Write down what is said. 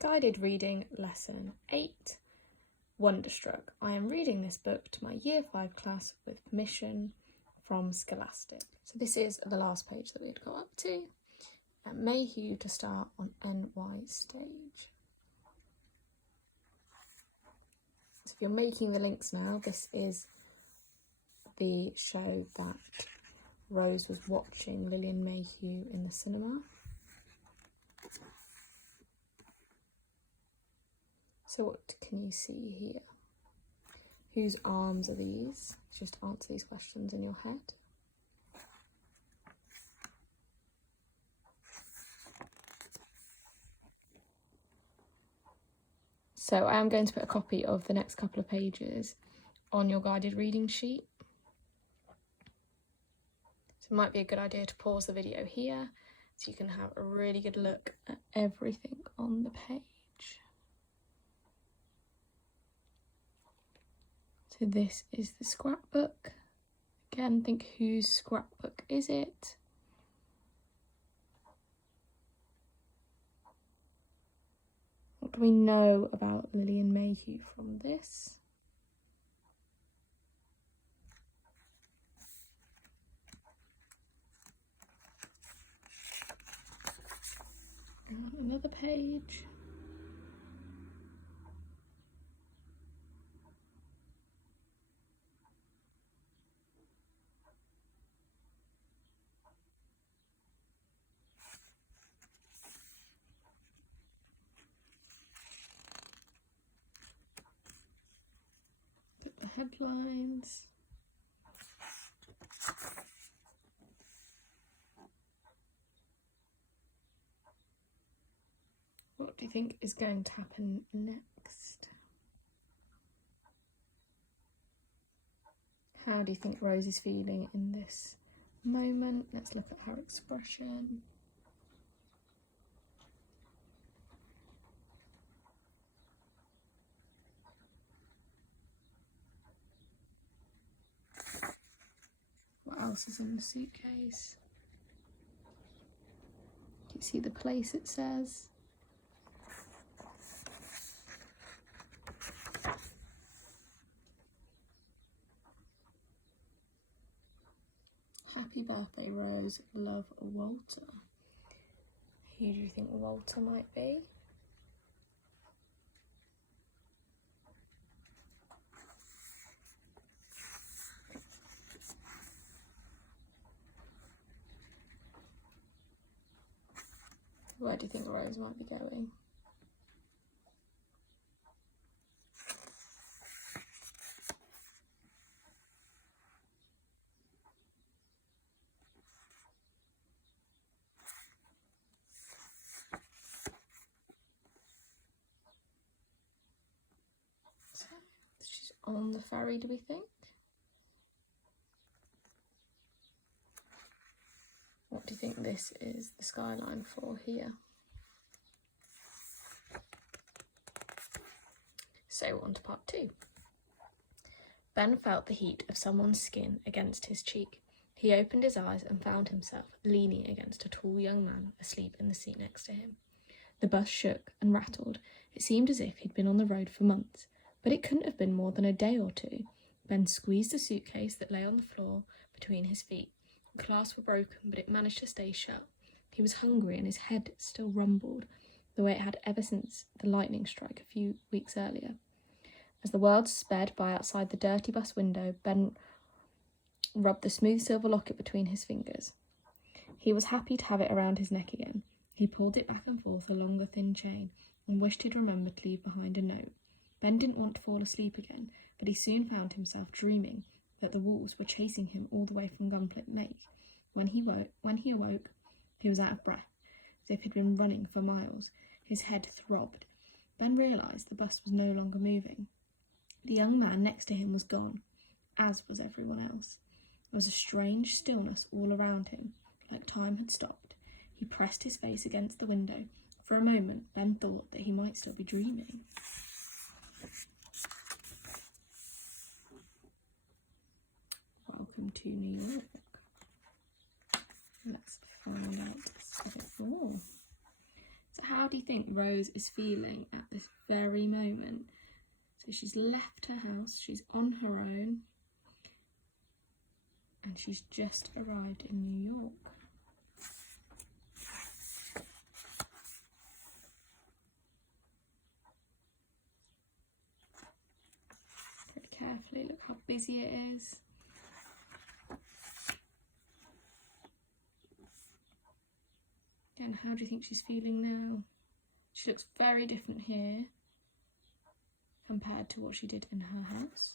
Guided Reading Lesson 8, Wonderstruck. I am reading this book to my Year 5 class with permission from Scholastic. So this is the last page that we had got up to. Mayhew to start on NY stage. So if you're making the links now, this is the show that Rose was watching Lillian Mayhew in the cinema. So what can you see here? Whose arms are these? Just answer these questions in your head. So I am going to put a copy of the next couple of pages on your guided reading sheet. So it might be a good idea to pause the video here so you can have a really good look at everything on the page. So this is the scrapbook. Again, think whose scrapbook is it? What do we know about Lillian Mayhew from this? And another page. Put the headlines. What do you think is going to happen next? How do you think Rose is feeling in this moment? Let's look at her expression. What else is in the suitcase? Do you see the place it says? Happy birthday, Rose. Love, Walter. Who do you think Walter might be? Where do you think Rose might be going? So, she's on the ferry, do we think? What do you think this is the skyline for here? So on to part 2. Ben felt the heat of someone's skin against his cheek. He opened his eyes and found himself leaning against a tall young man asleep in the seat next to him. The bus shook and rattled. It seemed as if he'd been on the road for months, but it couldn't have been more than a day or two. Ben squeezed the suitcase that lay on the floor between his feet. The clasps were broken, but it managed to stay shut. He was hungry and his head still rumbled, the way it had ever since the lightning strike a few weeks earlier. As the world sped by outside the dirty bus window, Ben rubbed the smooth silver locket between his fingers. He was happy to have it around his neck again. He pulled it back and forth along the thin chain and wished he'd remembered to leave behind a note. Ben didn't want to fall asleep again, but he soon found himself dreaming that the wolves were chasing him all the way from Gunpowder Lake. When he awoke, he was out of breath, as if he'd been running for miles. His head throbbed. Ben realised the bus was no longer moving. The young man next to him was gone, as was everyone else. There was a strange stillness all around him, like time had stopped. He pressed his face against the window. For a moment, Ben thought that he might still be dreaming. Welcome to New York. Let's find out a bit more. So how do you think Rose is feeling at this very moment? So she's left her house, she's on her own, and she's just arrived in New York. Pretty carefully, look how busy it is. Again, how do you think she's feeling now? She looks very different here compared to what she did in her house.